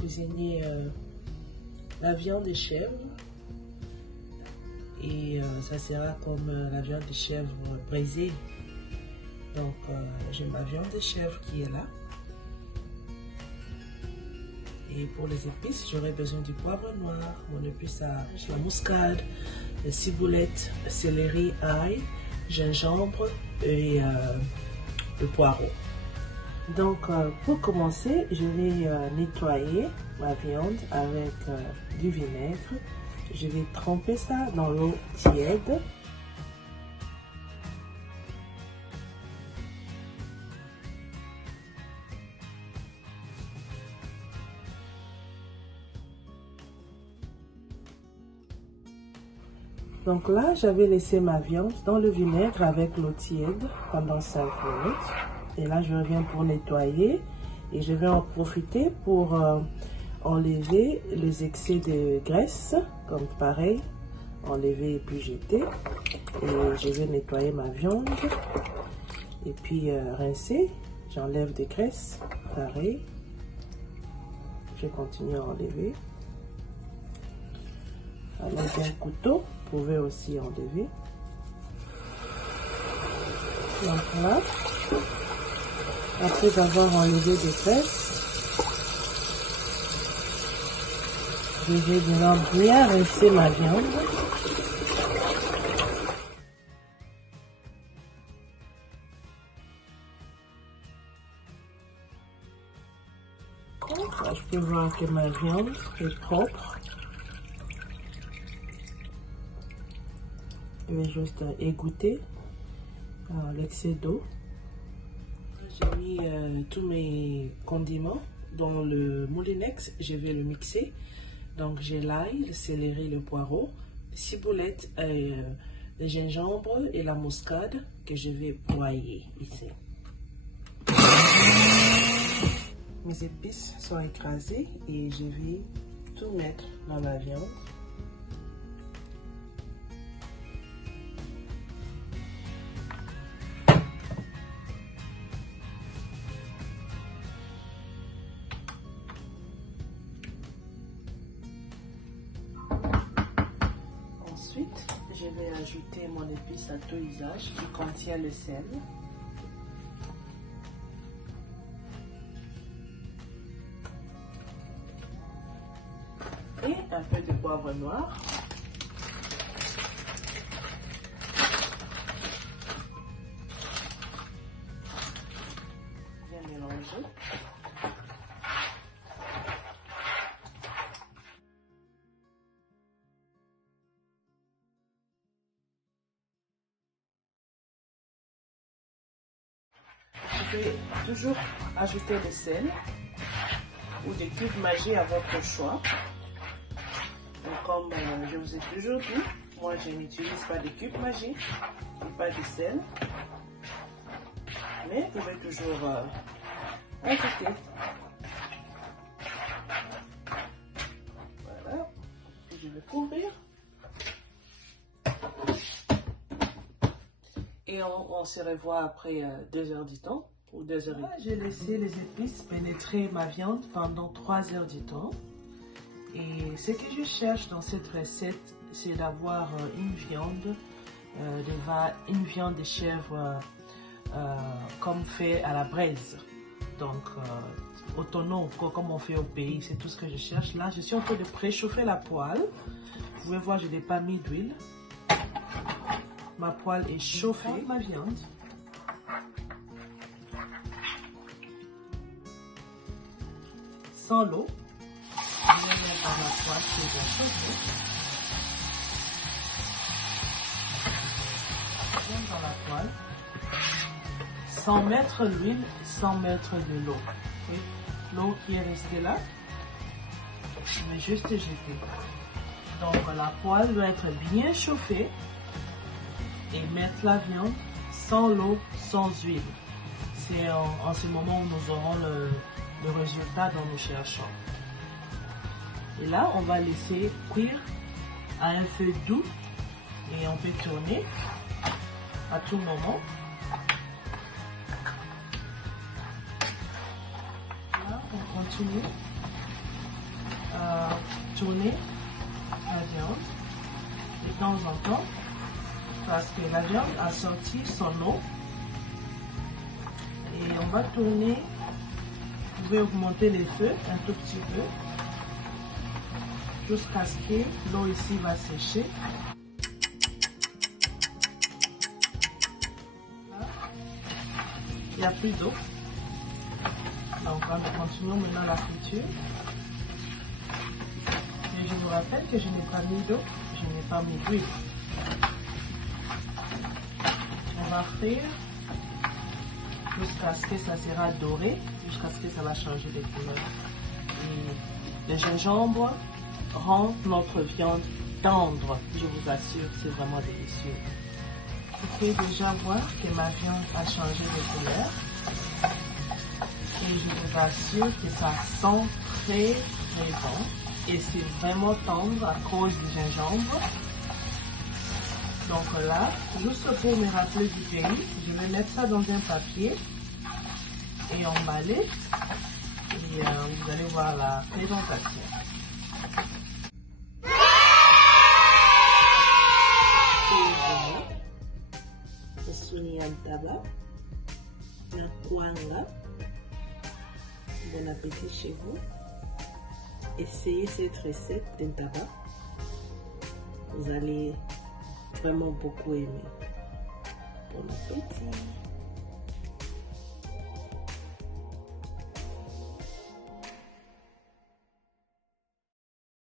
cuisiner la viande de chèvre. Et ça sera comme la viande de chèvre braisée. Donc j'ai ma viande de chèvre qui est là. Et pour les épices, j'aurai besoin du poivre noir, mon épiçage, la muscade, les ciboulettes, céleri, ail, gingembre et le poireau. Donc pour commencer, je vais nettoyer ma viande avec du vinaigre. Je vais tremper ça dans l'eau tiède. Donc là, j'avais laissé ma viande dans le vinaigre avec l'eau tiède pendant 5 minutes. Et là, je reviens pour nettoyer et je vais en profiter pour enlever les excès de graisse, comme pareil, enlever et puis jeter. Et je vais nettoyer ma viande et puis rincer. J'enlève des graisses, pareil. Je continue à enlever. Avec un couteau, vous pouvez aussi enlever. Donc là, après avoir enlevé des graisses, je vais maintenant bien rincer ma viande. Là, je peux voir que ma viande est propre. Je vais juste égoutter l'excès d'eau. J'ai mis tous mes condiments dans le moulinex. Je vais le mixer. Donc j'ai l'ail, le céleri, le poireau, les ciboulettes, le gingembre et la muscade que je vais broyer ici. Mes épices sont écrasées et je vais tout mettre dans ma viande. Ensuite, je vais ajouter mon épice à tout usage qui contient le sel. Et un peu de poivre noir. Bien mélanger. Vous pouvez toujours ajouter le sel ou des cubes Maggi à votre choix. Donc, comme je vous ai toujours dit, moi je n'utilise pas de cubes Maggi et pas de sel. Mais vous pouvez toujours ajouter. Voilà. Et je vais couvrir. Et on se revoit après 2 heures du temps. Ou 2 heures. J'ai laissé les épices pénétrer ma viande pendant 3 heures du temps. Et ce que je cherche dans cette recette, c'est d'avoir une viande de chèvre comme fait à la braise. Donc autonome, comme on fait au pays, c'est tout ce que je cherche. Là, je suis en train de préchauffer la poêle. Vous pouvez voir, je n'ai pas mis d'huile. Ma poêle est chauffée. Ma viande. Sans l'eau. Je vais mettre dans la poêle qui est déjà chauffée. Je viens dans la poêle. Sans mettre l'huile, sans mettre de l'eau. L'eau qui est restée là, je vais juste jeter. Donc la poêle doit être bien chauffée et mettre la viande sans l'eau, sans huile. C'est en ce moment où nous aurons le résultat dont nous cherchons. Et là, on va laisser cuire à un feu doux et on peut tourner à tout moment. Là, on continue tourner la viande de temps en temps parce que la viande a sorti son eau et on va tourner. Vous pouvez augmenter les feux un tout petit peu jusqu'à ce que l'eau ici va sécher. Il n'y a plus d'eau. Donc nous continuons maintenant la friture. Et je vous rappelle que je n'ai pas mis d'eau, je n'ai pas mis d'huile. On va frire jusqu'à ce que ça sera doré, jusqu'à ce que ça va changer de couleur. Et le gingembre rend notre viande tendre, je vous assure, c'est vraiment délicieux. Vous pouvez déjà voir que ma viande a changé de couleur. Et je vous assure que ça sent très très bon. Et c'est vraiment tendre à cause du gingembre. Donc là, juste pour me rappeler du pays, je vais mettre ça dans un papier et emballer. Et vous allez voir la présentation. Bon appétit chez vous. Essayez cette recette d'intaba. Vous allez vraiment beaucoup aimer. Bon appétit.